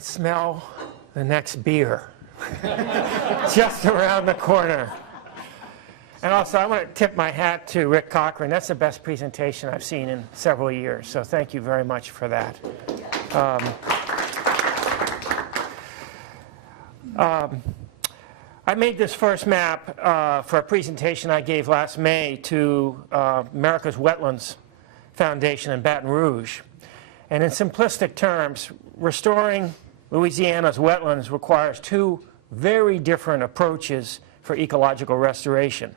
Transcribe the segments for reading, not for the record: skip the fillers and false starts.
can smell the next beer just around the corner. And also, I want to tip my hat to Rick Cochran. That's the best presentation I've seen in several years, so thank you very much for that. I made this first map for a presentation I gave last May to America's Wetlands Foundation in Baton Rouge. And in simplistic terms, restoring Louisiana's wetlands requires two very different approaches for ecological restoration.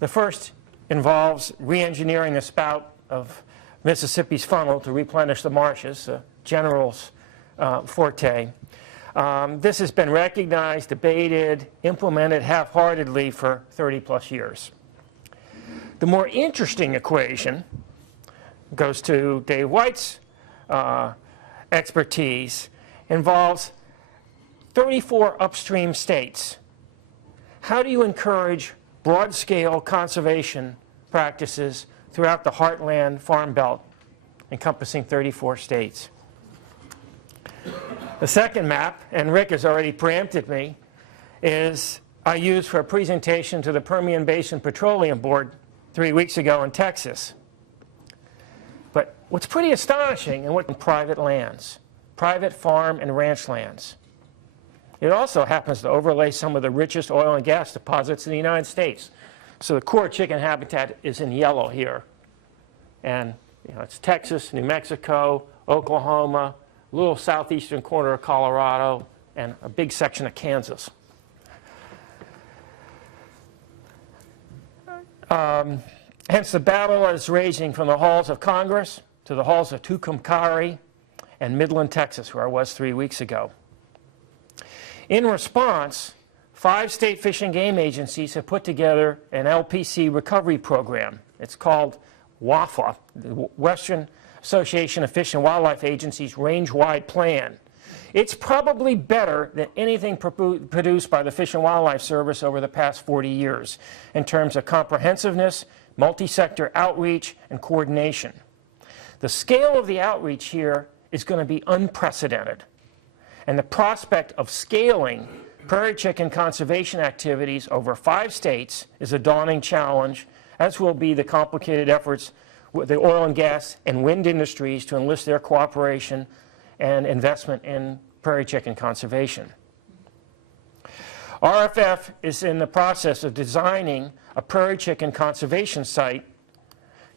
The first involves re-engineering the spout of Mississippi's funnel to replenish the marshes, a general's forte. This has been recognized, debated, implemented half-heartedly for 30-plus years. The more interesting equation goes to Dave White's expertise, involves 34 upstream states. How do you encourage broad-scale conservation practices throughout the heartland farm belt, encompassing 34 states? The second map, and Rick has already preempted me, is I used for a presentation to the Permian Basin Petroleum Board 3 weeks ago in Texas. But what's pretty astonishing in what private lands, private farm and ranch lands. It also happens to overlay some of the richest oil and gas deposits in the United States. So the core chicken habitat is in yellow here. And it's Texas, New Mexico, Oklahoma, a little southeastern corner of Colorado, and a big section of Kansas. Hence the battle is raging from the halls of Congress to the halls of Tucumcari and Midland, Texas, where I was 3 weeks ago. In response, 5 state fish and game agencies have put together an LPC recovery program. It's called WAFA, the Western Association of Fish and Wildlife Agencies Range-Wide Plan. It's probably better than anything produced by the Fish and Wildlife Service over the past 40 years in terms of comprehensiveness, multi-sector outreach, and coordination. The scale of the outreach here is going to be unprecedented. And the prospect of scaling prairie chicken conservation activities over 5 states is a daunting challenge, as will be the complicated efforts with the oil and gas and wind industries to enlist their cooperation and investment in prairie chicken conservation. RFF is in the process of designing a prairie chicken conservation site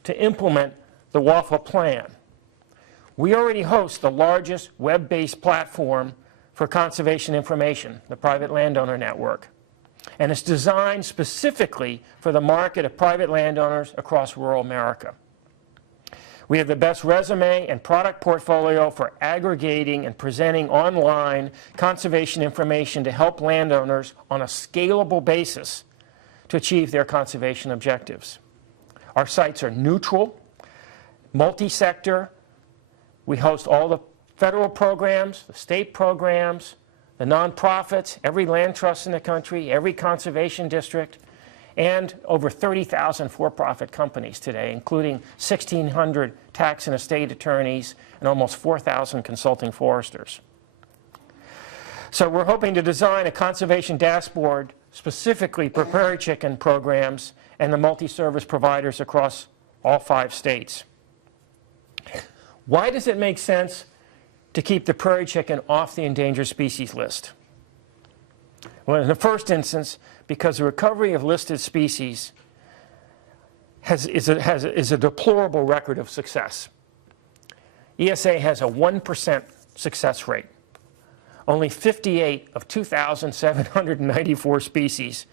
to implement the WAFA plan. We already host the largest web-based platform for conservation information, the Private Landowner Network. And it's designed specifically for the market of private landowners across rural America. We have the best resume and product portfolio for aggregating and presenting online conservation information to help landowners on a scalable basis to achieve their conservation objectives. Our sites are neutral, multi-sector. We host all the federal programs, the state programs, the nonprofits, every land trust in the country, every conservation district, and over 30,000 for-profit companies today, including 1,600 tax and estate attorneys and almost 4,000 consulting foresters. So we're hoping to design a conservation dashboard specifically for prairie chicken programs and the multi-service providers across all 5 states. Why does it make sense to keep the prairie chicken off the endangered species list? Well, in the first instance, because the recovery of listed species is a deplorable record of success. ESA has a 1% success rate. Only 58 of 2,794 species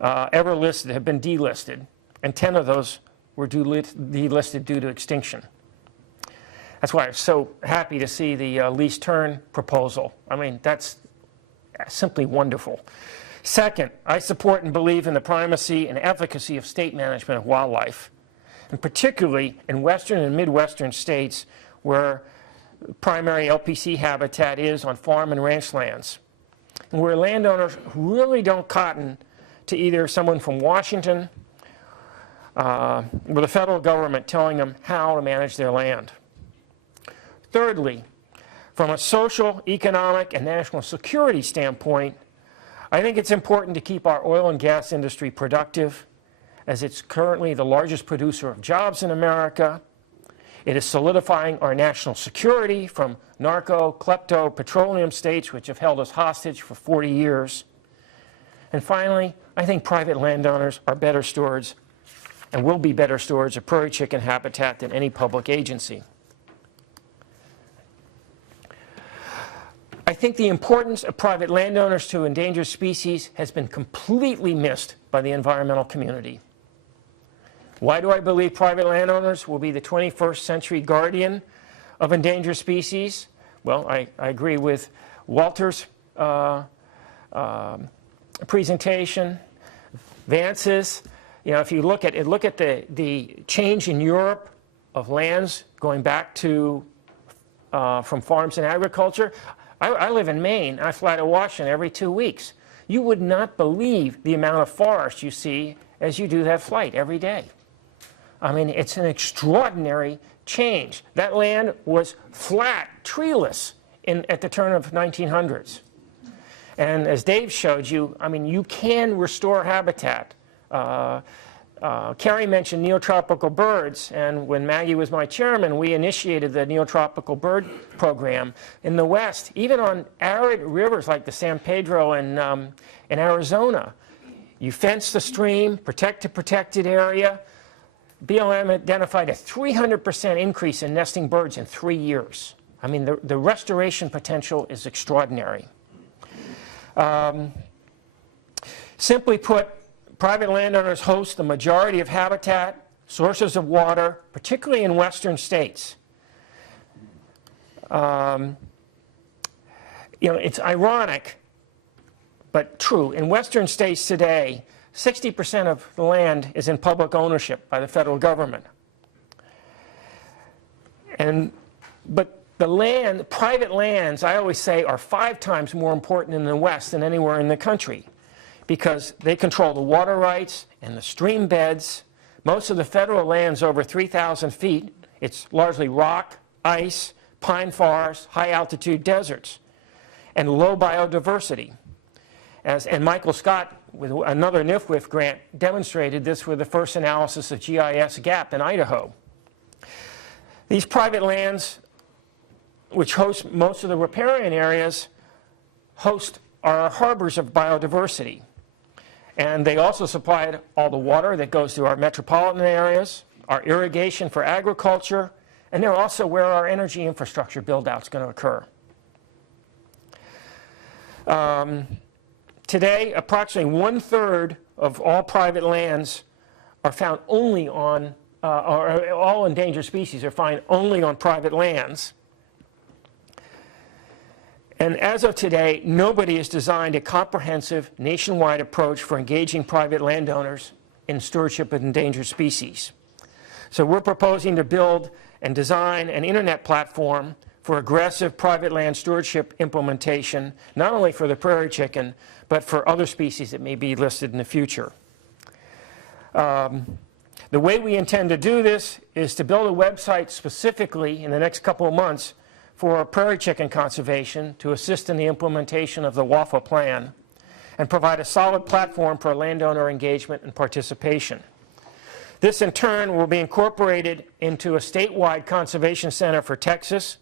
ever listed have been delisted, and 10 of those were delisted due to extinction. That's why I'm so happy to see the lease turn proposal. I mean, that's simply wonderful. Second, I support and believe in the primacy and efficacy of state management of wildlife, and particularly in western and midwestern states where primary LPC habitat is on farm and ranch lands, and where landowners really don't cotton to either someone from Washington or the federal government telling them how to manage their land. Thirdly, From a social, economic, and national security standpoint, I think it's important to keep our oil and gas industry productive, as it's currently the largest producer of jobs in America. It is solidifying our national security from narco, klepto, petroleum states which have held us hostage for 40 years. And finally, I think private landowners are better stewards and will be better stewards of prairie chicken habitat than any public agency. I think the importance of private landowners to endangered species has been completely missed by the environmental community. Why do I believe private landowners will be the 21st century guardian of endangered species? Well, I agree with Walter's presentation, Vance's. You know, if you look at the change in Europe of lands going back to from farms and agriculture. I live in Maine. I fly to Washington every 2 weeks. You would not believe the amount of forest you see as you do that flight every day. I mean, it's an extraordinary change. That land was flat, treeless at the turn of 1900s. And as Dave showed you, I mean, you can restore habitat. Carrie mentioned neotropical birds, and when Maggie was my chairman, we initiated the neotropical bird program in the West, even on arid rivers like the San Pedro in Arizona. You fence the stream, protect the protected area. BLM identified a 300% increase in nesting birds in 3 years. I mean, the restoration potential is extraordinary. Simply put, private landowners host the majority of habitat, sources of water, particularly in western states. You know, it's ironic, but true. In western states today, 60% of the land is in public ownership by the federal government. But the land, private lands, I always say, are 5 times more important in the West than anywhere in the country, because they control the water rights and the stream beds. Most of the federal land's over 3,000 feet. It's largely rock, ice, pine forests, high-altitude deserts, and low biodiversity. And Michael Scott, with another NIFWIF grant, demonstrated this with the first analysis of GIS gap in Idaho. These private lands, which host most of the riparian areas, are harbors of biodiversity. And they also supplied all the water that goes to our metropolitan areas, our irrigation for agriculture, and they're also where our energy infrastructure build-out is going to occur. Today, approximately 1/3 of all private lands are found only on, or all endangered species are found only on private lands. And as of today, nobody has designed a comprehensive nationwide approach for engaging private landowners in stewardship of endangered species. So we're proposing to build and design an internet platform for aggressive private land stewardship implementation, not only for the prairie chicken, but for other species that may be listed in the future. The way we intend to do this is to build a website specifically in the next couple of months for prairie chicken conservation to assist in the implementation of the WAFA plan and provide a solid platform for landowner engagement and participation. This in turn will be incorporated into a statewide conservation center for Texas,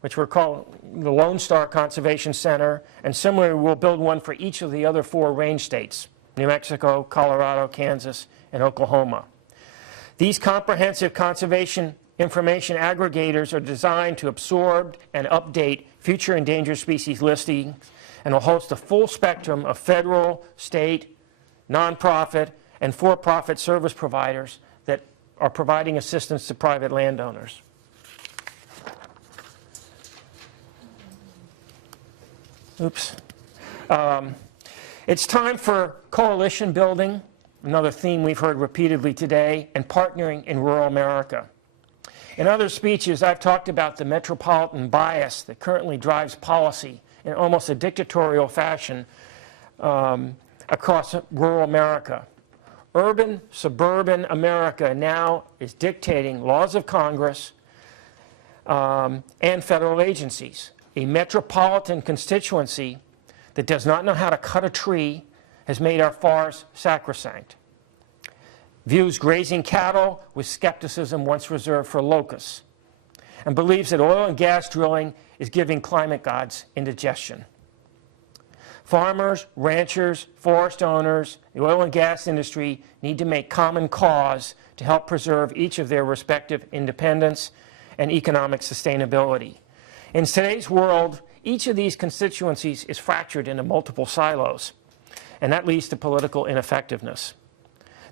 which we're calling the Lone Star Conservation Center, and similarly we'll build one for each of the other 4 range states, New Mexico, Colorado, Kansas, and Oklahoma. These comprehensive conservation information aggregators are designed to absorb and update future endangered species listings and will host a full spectrum of federal, state, nonprofit, and for-profit service providers that are providing assistance to private landowners. Oops. It's time for coalition building, another theme we've heard repeatedly today, and partnering in rural America. In other speeches, I've talked about the metropolitan bias that currently drives policy in almost a dictatorial fashion across rural America. Urban, suburban America now is dictating laws of Congress and federal agencies. a metropolitan constituency that does not know how to cut a tree has made our forests sacrosanct, views grazing cattle with skepticism once reserved for locusts, and believes that oil and gas drilling is giving climate gods indigestion. Farmers, ranchers, forest owners, the oil and gas industry need to make common cause to help preserve each of their respective independence and economic sustainability. In today's world, each of these constituencies is fractured into multiple silos, and that leads to political ineffectiveness.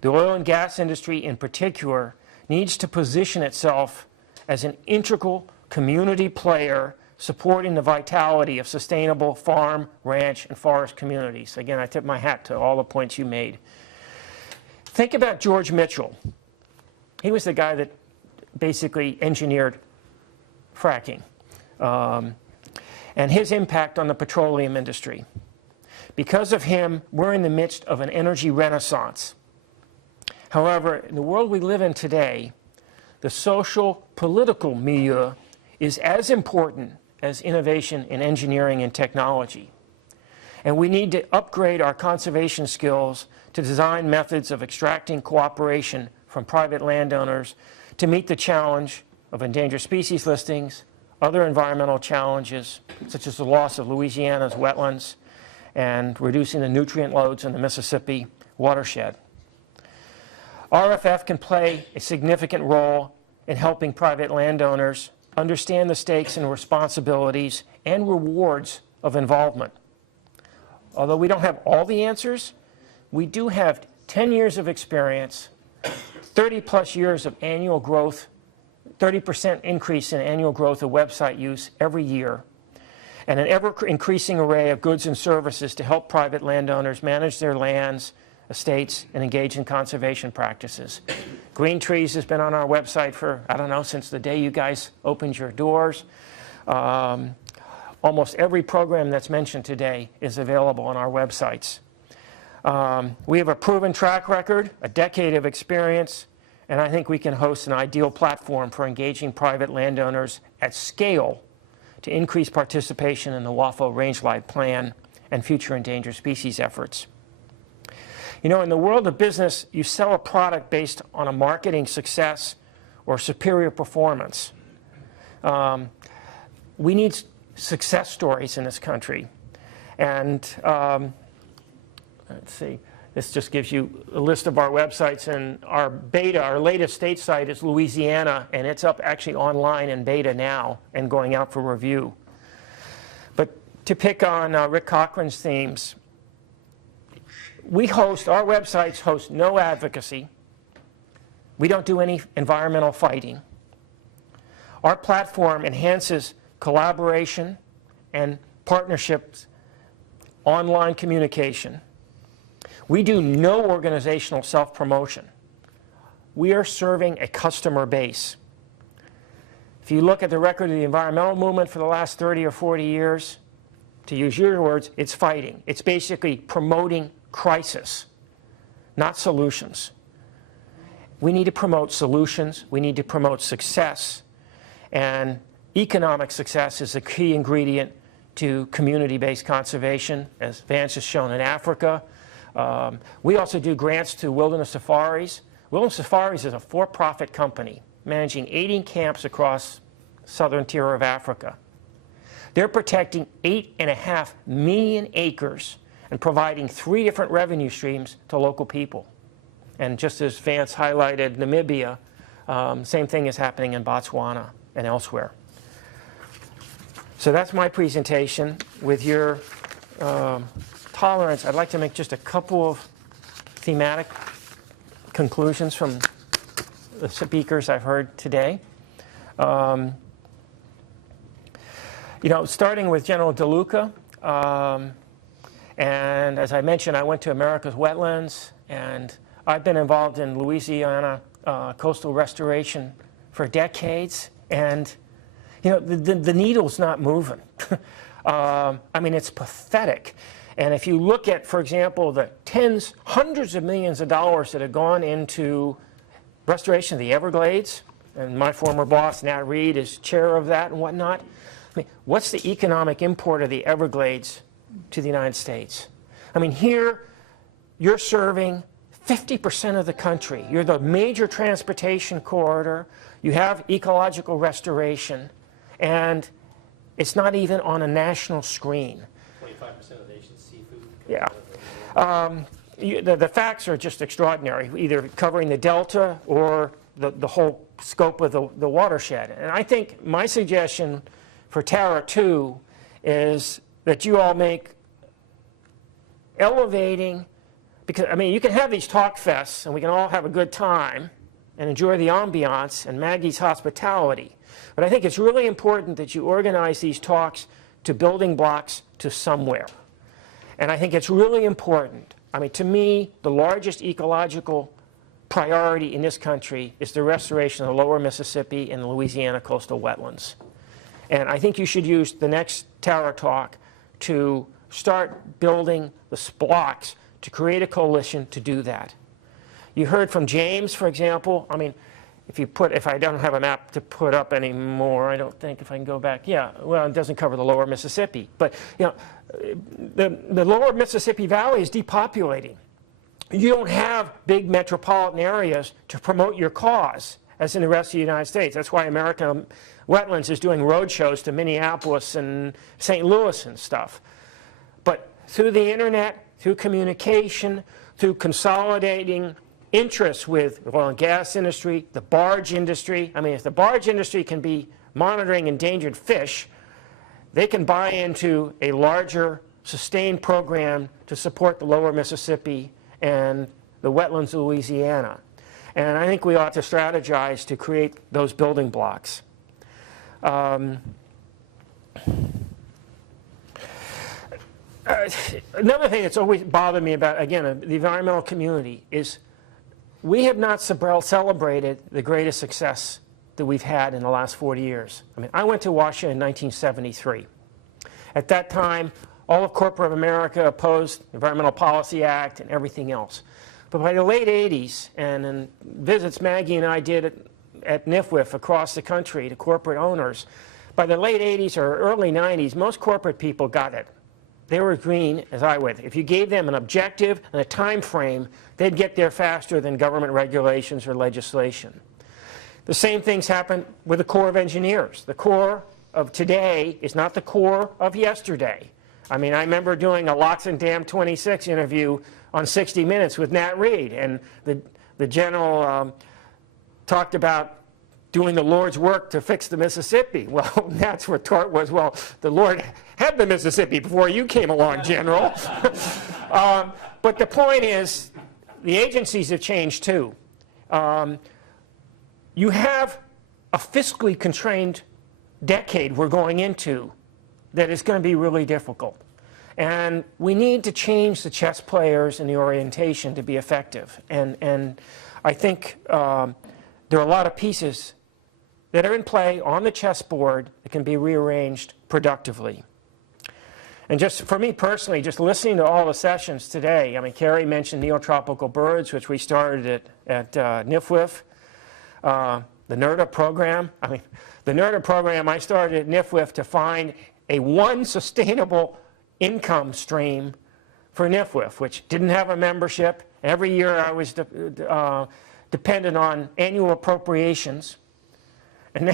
The oil and gas industry in particular needs to position itself as an integral community player supporting the vitality of sustainable farm, ranch, and forest communities. Again, I tip my hat to all the points you made. Think about George Mitchell. He was the guy that basically engineered fracking and his impact on the petroleum industry. Because of him, we're in the midst of an energy renaissance. However, in the world we live in today, the social, political milieu is as important as innovation in engineering and technology. And we need to upgrade our conservation skills to design methods of extracting cooperation from private landowners to meet the challenge of endangered species listings, other environmental challenges, such as the loss of Louisiana's wetlands and reducing the nutrient loads in the Mississippi watershed. RFF can play a significant role in helping private landowners understand the stakes and responsibilities and rewards of involvement. Although we don't have all the answers, we do have 10 years of experience, 30+ years of annual growth, 30% increase in annual growth of website use every year, and an ever-increasing array of goods and services to help private landowners manage their lands, estates, and engage in conservation practices. Green Trees has been on our website for, I don't know, since the day you guys opened your doors. Almost every program that's mentioned today is available on our websites. We have a proven track record, a decade of experience, and I think we can host an ideal platform for engaging private landowners at scale to increase participation in the WAFO Range-Life Plan and future endangered species efforts. You know, in the world of business, you sell a product based on a marketing success or superior performance. We need success stories in this country. And let's see, this just gives you a list of our websites. And our beta, our latest state site is Louisiana, and it's up actually online in beta now and going out for review. But to pick on Rick Cochran's themes, our websites host no advocacy. We don't do any environmental fighting. Our platform enhances collaboration and partnerships, online communication. We do no organizational self-promotion. We are serving a customer base. If you look at the record of the environmental movement for the last 30 or 40 years, to use your words, it's fighting. It's basically promoting crisis, not solutions. We need to promote solutions. We need to promote success. And economic success is a key ingredient to community-based conservation, as Vance has shown in Africa. We also do grants to Wilderness Safaris. Wilderness Safaris is a for-profit company managing 18 camps across the southern tier of Africa. They're protecting 8.5 million acres and providing 3 different revenue streams to local people. And just as Vance highlighted Namibia, same thing is happening in Botswana and elsewhere. So that's my presentation. With your tolerance, I'd like to make just a couple of thematic conclusions from the speakers I've heard today. You know, starting with General DeLuca, and as I mentioned, I went to America's Wetlands, and I've been involved in Louisiana coastal restoration for decades, and you know, the needle's not moving. I mean, it's pathetic. And if you look at, for example, the hundreds of millions of dollars that have gone into restoration of the Everglades, and my former boss, Nat Reed, is chair of that and whatnot, I mean, what's the economic import of the Everglades to the United States? I mean, here you're serving 50% of the country. You're the major transportation corridor. You have ecological restoration, and it's not even on a national screen. 25% of Asian seafood. Yeah. The facts are just extraordinary, either covering the delta or the whole scope of the watershed. And I think my suggestion for Tara 2 is that you all make elevating, because, I mean, you can have these talk fests and we can all have a good time and enjoy the ambiance and Maggie's hospitality. But I think it's really important that you organize these talks to building blocks to somewhere. And I think it's really important. I mean, to me, the largest ecological priority in this country is the restoration of the lower Mississippi and the Louisiana coastal wetlands. And I think you should use the next Tara talk to start building the blocks to create a coalition to do that. You heard from James, for example. I mean, if I don't have a map to put up anymore, I don't think, if I can go back. Yeah, well, it doesn't cover the lower Mississippi. But, you know, the lower Mississippi Valley is depopulating. You don't have big metropolitan areas to promote your cause, as in the rest of the United States. That's why American Wetlands is doing road shows to Minneapolis and St. Louis and stuff. But through the internet, through communication, through consolidating interests with the oil and gas industry, the barge industry. I mean, if the barge industry can be monitoring endangered fish, they can buy into a larger, sustained program to support the lower Mississippi and the wetlands of Louisiana. And I think we ought to strategize to create those building blocks. Another thing that's always bothered me about, again, the environmental community is we have not celebrated the greatest success that we've had in the last 40 years. I mean, I went to Washington in 1973. At that time, all of corporate America opposed the Environmental Policy Act and everything else. But by the late 80s, and in visits Maggie and I did at NIFWF across the country to corporate owners, by the late 80s or early 90s, most corporate people got it. They were green, as I would. If you gave them an objective and a time frame, they'd get there faster than government regulations or legislation. The same things happen with the Corps of Engineers. The Corps of today is not the Corps of yesterday. I mean, I remember doing a Locks and Dam 26 interview on 60 Minutes with Nat Reed, and the general talked about doing the Lord's work to fix the Mississippi. Well, Nat's retort was, well, the Lord had the Mississippi before you came along, General. But the point is, the agencies have changed too. You have a fiscally constrained decade we're going into that is going to be really difficult. And we need to change the chess players and the orientation to be effective. And I think there are a lot of pieces that are in play on the chessboard that can be rearranged productively. And just for me personally, just listening to all the sessions today, I mean, Carrie mentioned neotropical birds, which we started at NIFWF. The NERDA program, I mean, the NERDA program I started at NIFWF to find one sustainable income stream for NIFWF, which didn't have a membership. Every year I was dependent on annual appropriations. And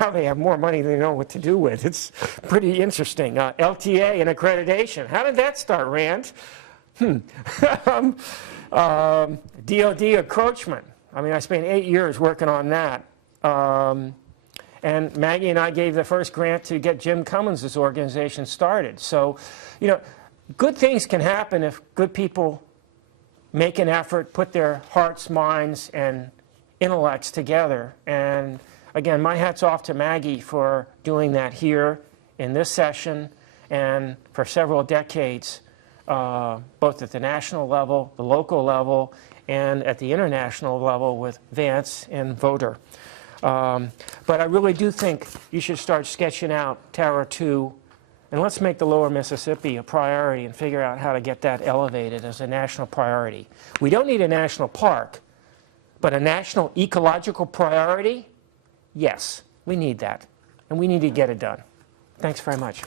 now they have more money than they know what to do with. It's pretty interesting. LTA and accreditation. How did that start, Rand? DOD encroachment. I mean, I spent 8 years working on that. And Maggie and I gave the first grant to get Jim Cummins' organization started. So, you know, good things can happen if good people make an effort, put their hearts, minds, and intellects together. And again, my hat's off to Maggie for doing that here in this session and for several decades, both at the national level, the local level, and at the international level with Vance and Voter. But I really do think you should start sketching out Tara 2, and let's make the lower Mississippi a priority and figure out how to get that elevated as a national priority. We don't need a national park, but a national ecological priority, yes, we need that, and we need to get it done. Thanks very much.